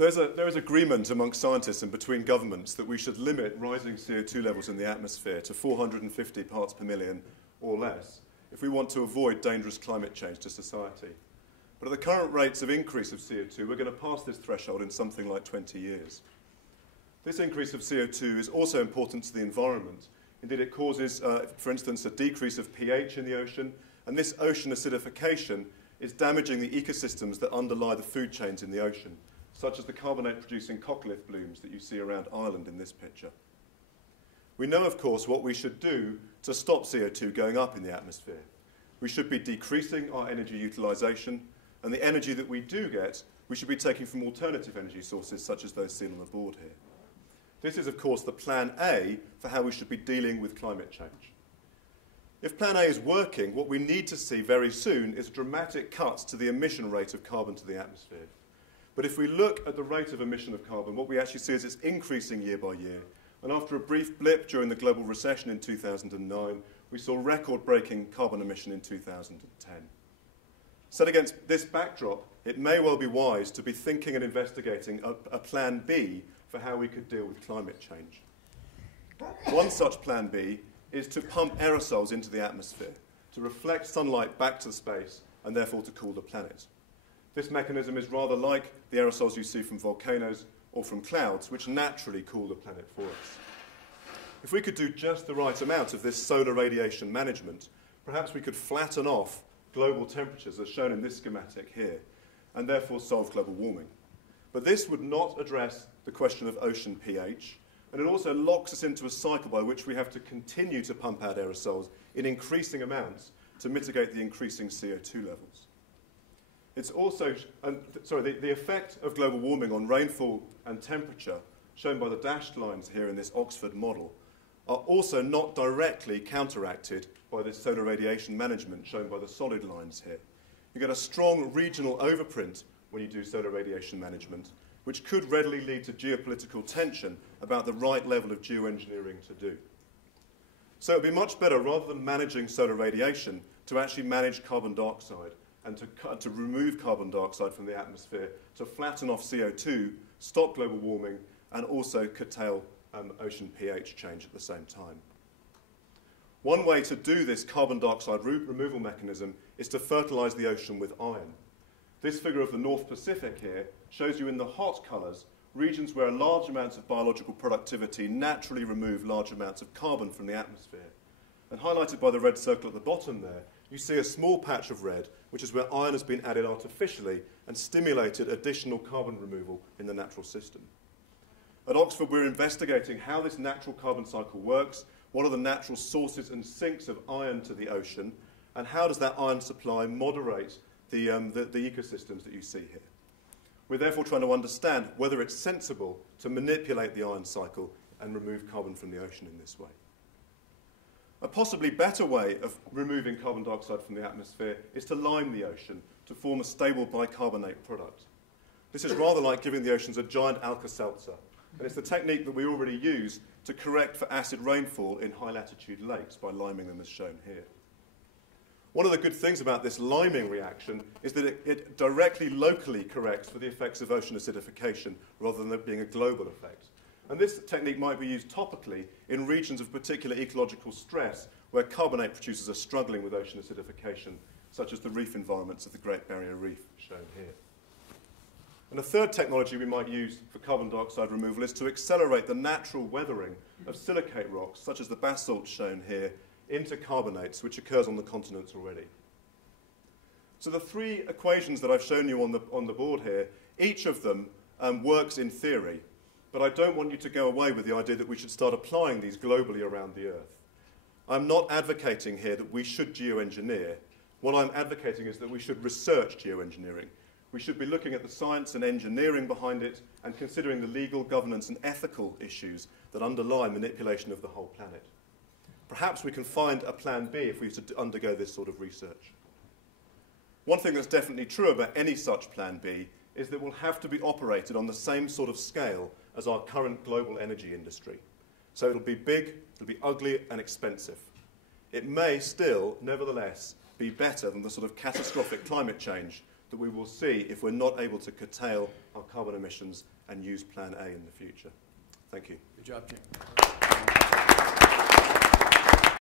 So there is agreement amongst scientists and between governments that we should limit rising CO2 levels in the atmosphere to 450 parts per million or less if we want to avoid dangerous climate change to society. But at the current rates of increase of CO2, we're going to pass this threshold in something like 20 years. This increase of CO2 is also important to the environment. Indeed, it causes, for instance, a decrease of pH in the ocean, and this ocean acidification is damaging the ecosystems that underlie the food chains in the ocean, such as the carbonate-producing coccolith blooms that you see around Ireland in this picture. We know, of course, what we should do to stop CO2 going up in the atmosphere. We should be decreasing our energy utilisation, and the energy that we do get, we should be taking from alternative energy sources, such as those seen on the board here. This is, of course, the plan A for how we should be dealing with climate change. If plan A is working, what we need to see very soon is dramatic cuts to the emission rate of carbon to the atmosphere. But if we look at the rate of emission of carbon, what we actually see is it's increasing year by year. And after a brief blip during the global recession in 2009, we saw record-breaking carbon emission in 2010. Set against this backdrop, it may well be wise to be thinking and investigating a plan B for how we could deal with climate change. One such plan B is to pump aerosols into the atmosphere, to reflect sunlight back to space, and therefore to cool the planet. This mechanism is rather like the aerosols you see from volcanoes or from clouds, which naturally cool the planet for us. If we could do just the right amount of this solar radiation management, perhaps we could flatten off global temperatures, as shown in this schematic here, and therefore solve global warming. But this would not address the question of ocean pH, and it also locks us into a cycle by which we have to continue to pump out aerosols in increasing amounts to mitigate the increasing CO2 levels. It's also, the effect of global warming on rainfall and temperature, shown by the dashed lines here in this Oxford model, are also not directly counteracted by this solar radiation management, shown by the solid lines here. You get a strong regional overprint when you do solar radiation management, which could readily lead to geopolitical tension about the right level of geoengineering to do. So it would be much better, rather than managing solar radiation, to actually manage carbon dioxide and to remove carbon dioxide from the atmosphere, to flatten off CO2, stop global warming, and also curtail ocean pH change at the same time. One way to do this carbon dioxide removal mechanism is to fertilise the ocean with iron. This figure of the North Pacific here shows you in the hot colours regions where large amounts of biological productivity naturally remove large amounts of carbon from the atmosphere. And highlighted by the red circle at the bottom there, you see a small patch of red, which is where iron has been added artificially and stimulated additional carbon removal in the natural system. At Oxford, we're investigating how this natural carbon cycle works, what are the natural sources and sinks of iron to the ocean, and how does that iron supply moderate the ecosystems that you see here. We're therefore trying to understand whether it's sensible to manipulate the iron cycle and remove carbon from the ocean in this way. A possibly better way of removing carbon dioxide from the atmosphere is to lime the ocean to form a stable bicarbonate product. This is rather like giving the oceans a giant Alka-Seltzer, and it's the technique that we already use to correct for acid rainfall in high-latitude lakes by liming them as shown here. One of the good things about this liming reaction is that it directly locally corrects for the effects of ocean acidification rather than it being a global effect. And this technique might be used topically in regions of particular ecological stress where carbonate producers are struggling with ocean acidification, such as the reef environments of the Great Barrier Reef, shown here. And a third technology we might use for carbon dioxide removal is to accelerate the natural weathering of silicate rocks, such as the basalt shown here, into carbonates, which occurs on the continents already. So the three equations that I've shown you on the board here, each of them works in theory, but I don't want you to go away with the idea that we should start applying these globally around the Earth. I'm not advocating here that we should geoengineer. What I'm advocating is that we should research geoengineering. We should be looking at the science and engineering behind it and considering the legal, governance and ethical issues that underlie manipulation of the whole planet. Perhaps we can find a plan B if we were to undergo this sort of research. One thing that's definitely true about any such plan B is that it will have to be operated on the same sort of scale as our current global energy industry. So it'll be big, it'll be ugly and expensive. It may still, nevertheless, be better than the sort of catastrophic climate change that we will see if we're not able to curtail our carbon emissions and use Plan A in the future. Thank you. Good job, Jim.